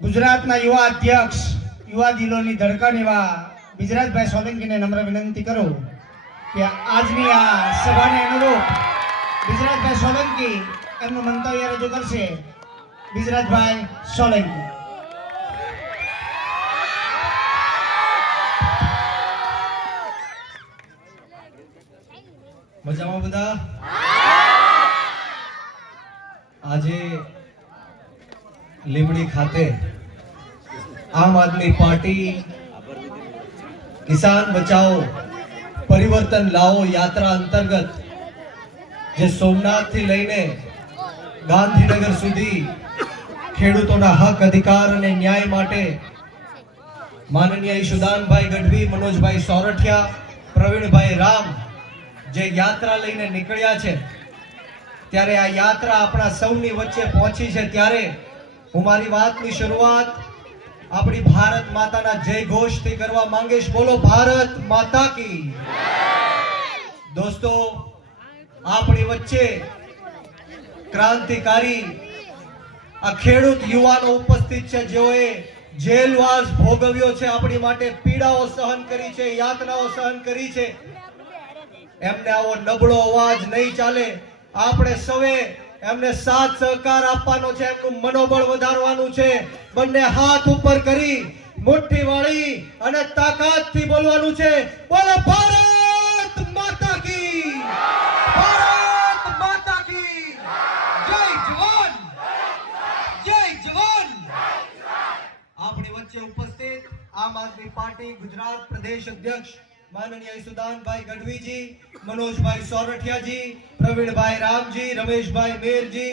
ગુજરાતના યુવા અધ્યક્ષ, યુવા દિલોની ધડકન એવા બિજરાજભાઈ સોલંકીને નમ્ર વિનંતી કરું કે આજની આ સભાને અનુરૂપ બિજરાજભાઈ સોલંકી એમનું મંતવ્ય રજૂ કરશે. બિજરાજભાઈ સોલંકી. મજામાં બધા? આજે લીમડી ખાતે આમ આદમી પાર્ટી કિસાન બચાવો પરિવર્તન લાવો યાત્રા અંતર્ગત જે સોમનાથ થી લઈને ગાંધીનગર સુધી ખેડૂતોના હક અધિકાર અને ન્યાય માટે માનનીય ઈશુદાનભાઈ ગઢવી, મનોજભાઈ સોરઠિયા, પ્રવીણભાઈ રામ જે યાત્રા લઈને નીકળ્યા છે, ત્યારે આ યાત્રા આપણા સૌની વચ્ચે પહોંચી છે. ત્યારે હું મારી વાતની શરૂઆત આપણી ભારત માતાના જય ઘોષથી કરવા માંગીશ. બોલો ભારત માતા કી. દોસ્તો, આપણી વચ્ચે ક્રાંતિકારી આ ખેડૂત યુવાનો ઉપસ્થિત છે, જેઓએ જેલવાસ ભોગવ્યો છે, આપણી માટે પીડાઓ સહન કરી છે, યાતનાઓ સહન કરી છે. એમને આવો નબળો અવાજ નહીં ચાલે. આપણે સૌએ એમને સાથ સહકાર આપવાનો છે, એમનું મનોબળ વધારવાનું છે. બંને હાથ ઉપર કરી મુઠ્ઠી વાળી અને તાકાતથી બોલવાનું છે, બોલો ભારત માતા કી, ભારત માતા કી જય. જવાન જય જવાન. આપણી વચ્ચે ઉપસ્થિત આમ આદમી પાર્ટી ગુજરાત પ્રદેશ અધ્યક્ષ માનનીય ઈશુદાનભાઈ ગઢવીજી, મનોજભાઈ સોરઠિયાજી, પ્રવીણભાઈ રામજી, રમેશભાઈ મેરજી,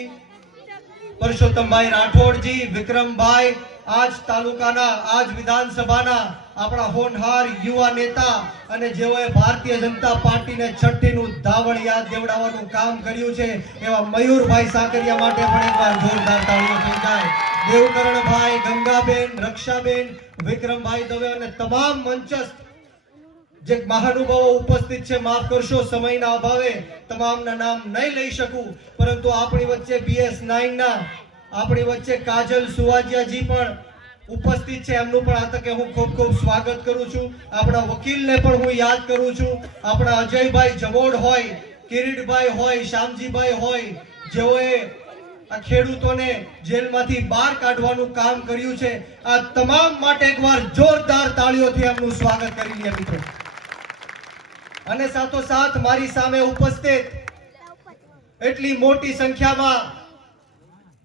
પરસોત્તમભાઈ રાઠોડજી, વિક્રમભાઈ, આજ તાલુકાના, આજ વિધાનસભાના આપણા હોનહાર યુવા નેતા અને જેઓએ ભારતીય જનતા પાર્ટીને છઠ્ઠીનું ધાવણ યાદ દેવડાવવાનું કામ કર્યું છે, એવા મયુરભાઈ સાકરિયા માટે પણ એકવાર જોરદાર તાળીઓ થઈ જાય. દેવકરણભાઈ, ગંગાબેન, રક્ષાબેન, વિક્રમભાઈ દવે અને તમામ મંચસ્થ જે મહાનુભાવો ઉપસ્થિત છે, માફ કરશો સમયના અભાવે તમામના નામ નહીં લઈ શકું, પરંતુ આપણી વચ્ચે BS9 ના આપણી વચ્ચે કાજલ સુવાજિયાજી પણ ઉપસ્થિત છે. એમનું પણ આ તકે હું ખૂબ ખૂબ સ્વાગત કરું છું. આપણા વકીલને પણ હું યાદ કરું છું. આપણા અજયભાઈ જમોડ હોય, કિરીટભાઈ હોય, શ્યામજીભાઈ હોય, જેઓએ આ ખેડૂતોને જેલમાંથી બહાર કાઢવાનું કામ કર્યું છે. આ તમામ માટે એકવાર જોરદાર તાળીઓથી એમનું સ્વાગત કરી લે મિત્રો. અને સાથોસાથ મારી સામે ઉપસ્થિત એટલી મોટી સંખ્યામાં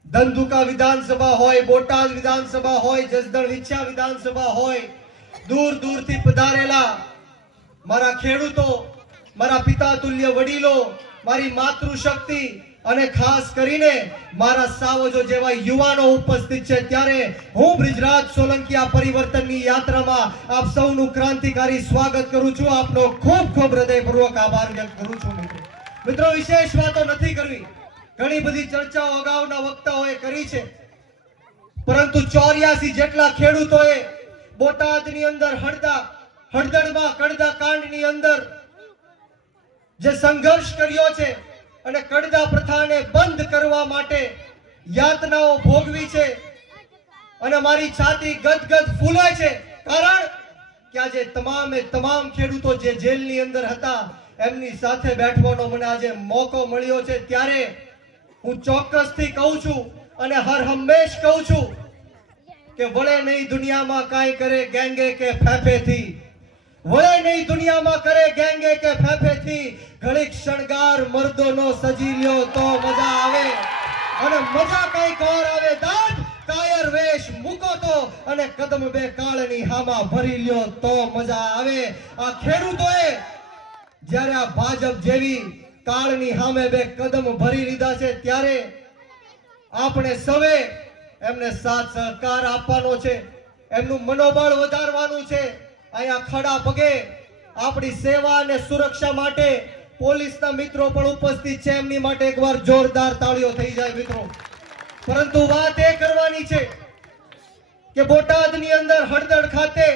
ધંધુકા વિધાનસભા હોય, બોટાદ વિધાનસભા હોય, જસદણ વિછ્યા વિધાનસભા હોય, દૂર દૂરથી પધારેલા મારા ખેડૂતો, મારા પિતા તુલ્ય વડીલો, મારી માતૃશક્તિ અને ખાસ કરીને મારા સાવજો જેવા યુવાનો ઉપસ્થિત છે, ત્યારે હું બ્રિજરાજ સોલંકી આ પરિવર્તનની યાત્રામાં આપ સૌનું ક્રાંતિકારી સ્વાગત કરું છું. આપનો ખૂબ ખૂબ હૃદયપૂર્વક આભાર વ્યક્ત કરું છું. મિત્રો, વિશેષ વાતો નથી કરવી. ઘણી બધી ચર્ચાઓ અગાઉના વક્તાઓએ કરી છે, પરંતુ 84 જેટલા ખેડૂતોએ બોટાદની અંદર હળદરમાં કડદા કાંડની અંદર જે સંઘર્ષ કર્યો છે અને કડદા પ્રથાને બંધ કરવા માટે યાતનાઓ ભોગવી છે, અને મારી છાતી ગદગદ ફૂલે છે. કારણ કે આજે તમામ ખેડૂતો જે જેલની અંદર હતા, એમની સાથે બેઠવાનો મને આજે મોકો મળ્યો છે. ત્યારે હું ચોક્કસથી કહું છું અને હર હંમેશ કહું છું કે વળે નહીં દુનિયામાં કાંઈ કરે ગેંગે કે ફેફેથી, વળે નહીં દુનિયામાં કરે ગેંગે કે ફેફેથી, ઘડીક શણગાર મર્દોનો સજી લ્યો તો મજા આવે, અને મજા કઈ કાર આવે દાદ કાયર વેશ મૂકો તો, અને કદમ બે કાળની હામાં ભરી લ્યો તો મજા આવે. આ ખેડૂતોએ જ્યારે આ ભાજપ જેવી કાળની સામે બે કદમ ભરી લીધા છે, ત્યારે આપણે સૌએ એમને સાથ સહકાર આપવાનો છે, એમનું મનોબળ વધારવાનું છે. અહીંયા ખડા પગે આપણી સેવા અને સુરક્ષા માટે પોલીસના મિત્રો પણ ઉપસ્થિત છે, એમની માટે એકવાર જોરદાર તાળીઓ થઈ જાય મિત્રો. પરંતુ વાત એ કરવાની છે કે બોટાદની અંદર હળદળ ખાતે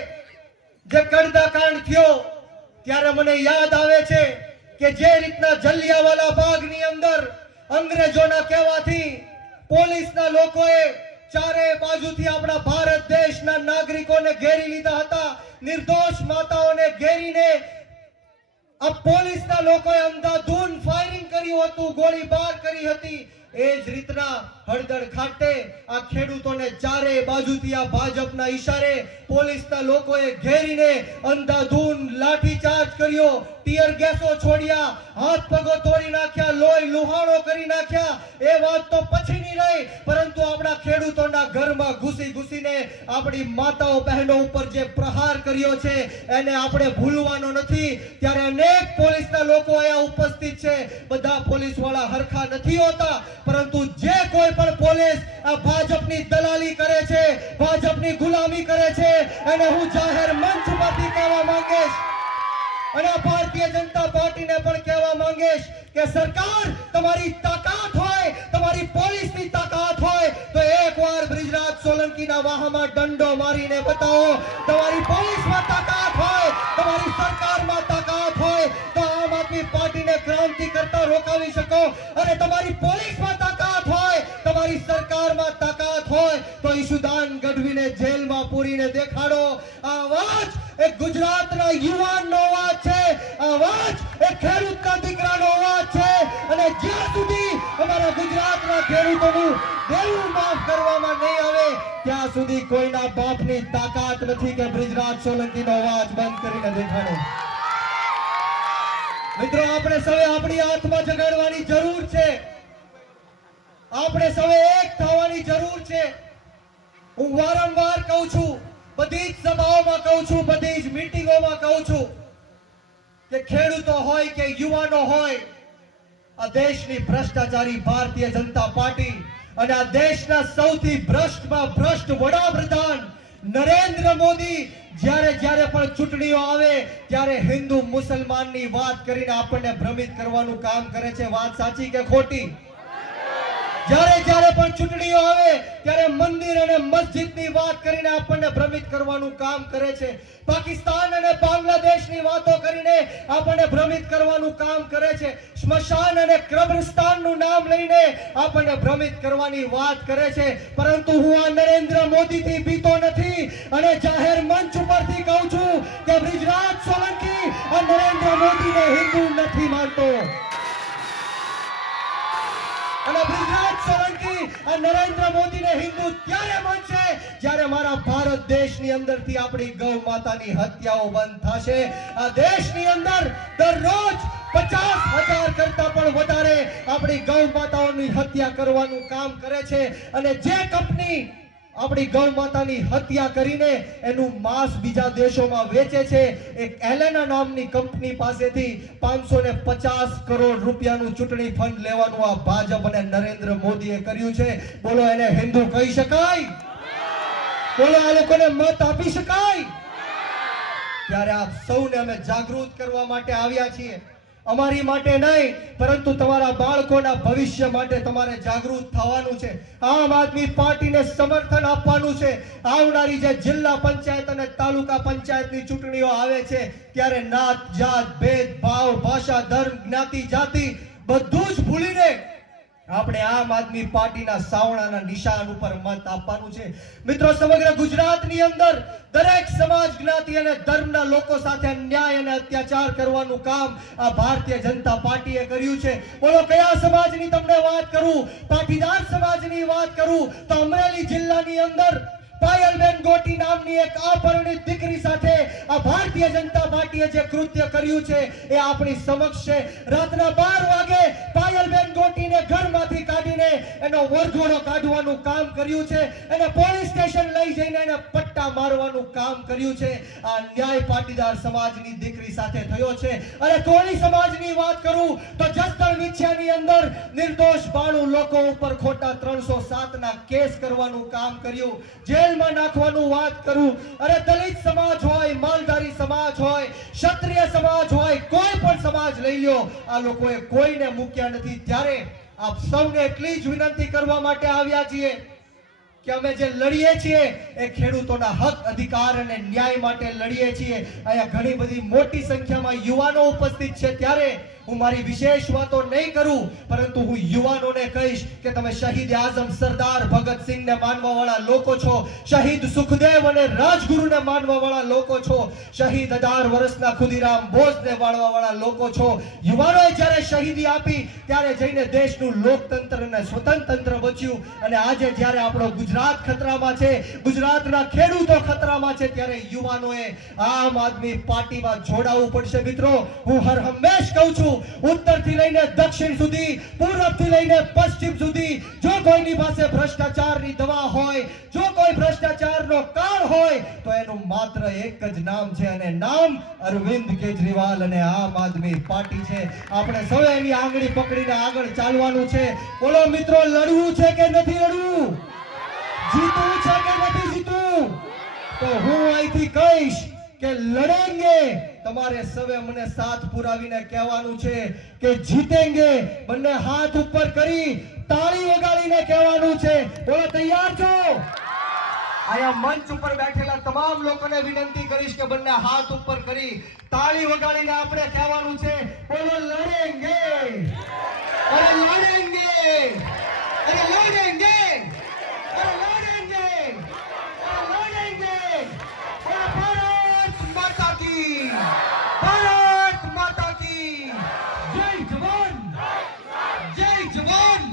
જે કડદા કાંડ થયો, ત્યારે મને યાદ આવે છે કે જે રીતના જલિયાવાલા બાગની અંદર અંગ્રેજોના કહેવાથી પોલીસના લોકોએ ચારે બાજુથી આપણા ભારત દેશના નાગરિકોને ઘેરી લીધા હતા, નિર્દોષ માતાઓને ઘેરીને આ પોલીસના લોકોએ અંધાધૂંધ ફાયરિંગ કર્યું હતું, ગોળીબાર કરી હતી. એ જ રીતના હળદર ખાતે આ ખેડૂતોને ચારે બાજુથી આ ભાજપના ઈશારે પોલીસના લોકોએ ઘેરીને અંધાધૂંધ લાઠીચાર્જ કર્યો, ટીયર ગેસો છોડ્યા, હાથ પગો તોડી નાખ્યા, લોહી લુહાણો કરી નાખ્યા. એ વાત તો પછીની રહી, પરંતુ આપણા ખેડૂતોના ઘરમાં ઘૂસી ઘૂસીને આપણી માતાઓ બહેનો ઉપર જે પ્રહાર કર્યો છે એને આપણે ભૂલવાનો નથી. ત્યારે અનેક પોલીસના લોકો અહીંયા ઉપસ્થિત છે. બધા પોલીસ વાળા હરખા નથી હોતા, પરંતુ જે કોઈ પણ પોલીસ આ ભાજપની દલાલી કરે છે, ભાજપની ગુલામી કરે છે, એને હું જાહેર મંચ પરથી કહેવા માંગીશ અને ભારતીય જનતા પાર્ટીને પણ કહેવા માંગીશ કે સરકાર, તમારી તાકાત હોય, તમારી પોલીસની તાકાત હોય તો એકવાર બ્રિજરાજ સોલંકીના વાહમાં દંડો મારીને બતાવો. તમારી પોલીસમાં તાકાત હોય, તમારી સરકારમાં તાકાત હોય તો આમ આદમી પાર્ટીને ક્રાંતિ કરતા રોકાવી શકો. અને તમારી પોલીસમાં તાકાત હોય, તમારી સરકારમાં તાકાત હોય તો ઈશુદાન ગઢવીને જેલમાં પૂરીને દેખાડો. આ અવાજ એ ગુજરાતના યુવાનનો અવાજ છે, આ અવાજ એ ખેડૂતના દીકરાનો અવાજ છે. અને જ્યાં સુધી અમારા ગુજરાતના ખેડૂતોનું દેવું માફ કરવામાં નહીં આવે ત્યાં સુધી કોઈના બાપની તાકાત નથી કે બ્રિજરાજ સોલંકીનો અવાજ બંધ કરીને દેખાડે. મિત્રો, આપણે સૌએ આપણી આત્મા જગાડવાની જરૂર છે, આપણે સૌએ એક થવાની જરૂર છે. હું વારંવાર કહું છું, બધી જ સભાઓમાં કહું છું, બધી જ મીટિંગોમાં કહું છું કે ખેડૂતો હોય કે યુવાનો હોય, આ દેશની ભ્રષ્ટાચારી ભારતીય જનતા પાર્ટી અને આ દેશના સૌથી ભ્રષ્ટમાં ભ્રષ્ટ વડાપ્રધાન નરેન્દ્ર મોદી જ્યારે પણ ચૂંટણીઓ આવે ત્યારે હિન્દુ મુસલમાનની વાત કરીને આપણને ભ્રમિત કરવાનું કામ કરે છે. વાત સાચી કે ખોટી? જ્યારે પણ ચૂંટણીઓ આવે ત્યારે મંદિર અને મસ્જિદની વાત કરીને આપણને ભ્રમિત કરવાનું કામ કરે છે. પાકિસ્તાન અને બાંગ્લાદેશની વાતો કરીને આપણને ભ્રમિત કરવાનું કામ કરે છે. સ્મશાન અને કબ્રસ્તાનનું નામ લઈને આપણને ભ્રમિત કરવાની વાત કરે છે. પરંતુ હું આ નરેન્દ્ર મોદીથી બીતો નથી અને જાહેર મંચ ઉપરથી કહું છું કે બ્રિજરાજ સોલંકી આ નરેન્દ્ર મોદીને હિન્દુ નથી માનતો. અને બ્રિજરાજ સોલંકી આ નરેન્દ્ર મોદીને હિન્દુ ત્યારે માનશે જ્યારે મારા ભારત દેશની અંદરથી આપણી ગૌ માતાની હત્યાઓ બંધ થશે. આ દેશની અંદર દરરોજ 50,000 કરતા પણ વધારે આપણી ગૌ માતાઓની હત્યા કરવાનું કામ કરે છે. અને જે કંપની આપણી ગૌ માતાની હત્યા કરીને એનું માંસ બીજા દેશોમાં વેચે છે, એક એલેના નામની કંપની પાસેથી 550 કરોડ રૂપિયાનું ચૂંટણી ફંડ લેવાનું આ ભાજપ અને નરેન્દ્ર મોદીએ કર્યું છે. બોલો, એને હિન્દુ કહી શકાય? બોલો, આ લોકોને મત આપી શકાય? ત્યારે આપ સૌને અમે જાગૃત કરવા માટે આવ્યા છીએ. અમારી માટે નહીં, પરંતુ તમારા બાળકોના ભવિષ્ય માટે તમારે જાગૃત થવાનું છે. આમ આદમી પાર્ટીને સમર્થન આપવાનું છે. આવનારી જે જિલ્લા પંચાયત અને તાલુકા પંચાયતની ચૂંટણીઓ આવે છે ત્યારે નાત, જાત, ભેદભાવ, ભાષા, ધર્મ, જ્ઞાતિ, જાતિ બધું જ ભૂલીને આપણે આમ આદમી પાર્ટીના સાવણાના નિશાન ઉપર મત આપવાનું છે. મિત્રો, સમગ્ર ગુજરાતની અંદર દરેક સમાજ, જ્ઞાતિ અને ધર્મના લોકો સાથે અન્યાય અને અત્યાચાર કરવાનું કામ આ ભારતીય જનતા પાર્ટીએ કર્યું છે. બોલો, કયા સમાજની તમને વાત કરું? પાટીદાર સમાજની વાત કરું તો અમરેલી જિલ્લાની અંદર પાયલબેન ગોટી નામની એક અપરિણિત દીકરી સાથે આ ભારતીય જનતા પાર્ટીએ જે કૃત્ય કર્યું છે એ આપણી સમક્ષ છે. રાતના 12 વાગે પાયલબેન ગોટીને ઘરમાંથી કાઢીને એનો વરઘોડો કાઢવાનું કામ કર્યું છે. એને પોલીસ સ્ટેશન લઈ જઈને એને પટ્ટા મારવાનું કામ કર્યું છે. આ ન્યાય પાટીદાર સમાજની દીકરી સાથે થયો છે. અને કોળી સમાજની વાત કરું તો જસદણ વિછિયાની અંદર નિર્દોષ 92 લોકો ઉપર ખોટા 307 ના કેસ કરવાનું કામ કર્યું. જેલમાં નાખવાનું વાત કરું. અરે દલિત સમાજ હોય, માલધારી સમાજ હોય, ક્ષત્રિય સમાજ હોય, કોઈ પણ સમાજ લઈ લ્યો, આ લોકોએ કોઈને મૂક્યા નથી. ત્યારે આપ સૌને એટલી જ વિનંતી કરવા માટે આવ્યા છીએ કે અમે જે લડીએ છીએ એ ખેડૂતોના હક, અધિકાર અને ન્યાય માટે લડીએ છીએ. અહીંયા ઘણી બધી મોટી સંખ્યામાં યુવાનો ઉપસ્થિત છે. ત્યારે હું મારી વિશેષ વાતો નહીં કરું, પરંતુ હું યુવાનોને કહીશ કે તમે શહીદ આઝમ સરદાર ભગતસિંહને માનવા વાળા લોકો છો, શહીદ સુખદેવ અને રાજગુરુને માનવા વાળા લોકો છો, શહીદ 18 વર્ષના ખુદીરામ બોઝને માનવા વાળા લોકો છો. યુવાનોએ જ્યારે શહીદી આપી ત્યારે જઈને દેશનું લોકતંત્ર અને સ્વતંત્ર બચ્યું. અને આજે જ્યારે આપણો ગુજરાત ખતરામાં છે, ગુજરાતના ખેડૂતો ખતરામાં છે, ત્યારે યુવાનોએ આમ આદમી પાર્ટીમાં જોડાવું પડશે. મિત્રો, હું હર હંમેશ કહું છું, ઉત્તરથી લઈને દક્ષિણ સુધી, પૂર્વથી લઈને પશ્ચિમ સુધી, જો કોઈની પાસે ભ્રષ્ટાચારની દવા હોય, જો કોઈ ભ્રષ્ટાચારનો કાળ હોય, તો એનું માત્ર એક જ નામ છે, અને નામ અરવિંદ કેજરીવાલ અને આમ આદમી પાર્ટી છે. આપણે સૌએ એની આંગળી પકડીને આગળ ચાલવાનું છે. બોલો મિત્રો, લડવું છે કે નથી લડવું? જીતવું છે કે નથી જીતવું? તો હું અહીંથી કહીશ કે લડેંગે. તમારે સવે મને સાથ પુરાવીને કહેવાનું છે કે જીતેંગે. બંને હાથ ઉપર કરી તાળી વગાડીને કહેવાનું છે. બોલો, તૈયાર છો? આયા મંચ ઉપર બેઠેલા તમામ લોકોને વિનંતી કરીશ કે બંને હાથ ઉપર કરી તાળી વગાડીને આપણે કહેવાનું છે, બોલો, લડેંગે, અરે લડેંગે, અરે લડેંગે, અરે લડેંગે, અરે લડેંગે. બોલો, ભારત માતા કી, ભારત માતા કી જય. જવાન, જય જવાન.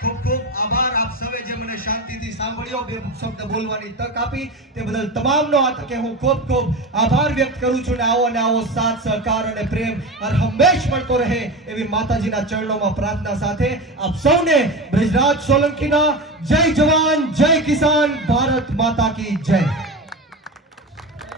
ખૂબ ખૂબ આભાર આપ સૌએ જે મને શાંતિથી સાંભળ્યો, બે શબ્દ બોલવાની તક આપી, તે બદલ તમામનો આ તકે હું ખૂબ ખૂબ આભાર વ્યક્ત કરું છું. ને આવો સાથ સહકાર અને પ્રેમ હર હંમેશ મળતો રહે એવી માતાજીના ચરણોમાં પ્રાર્થના સાથે આપ સૌને બ્રિજરાજ સોલંકીના જય જવાન, જય કિસાન, ભારત માતા કી જય.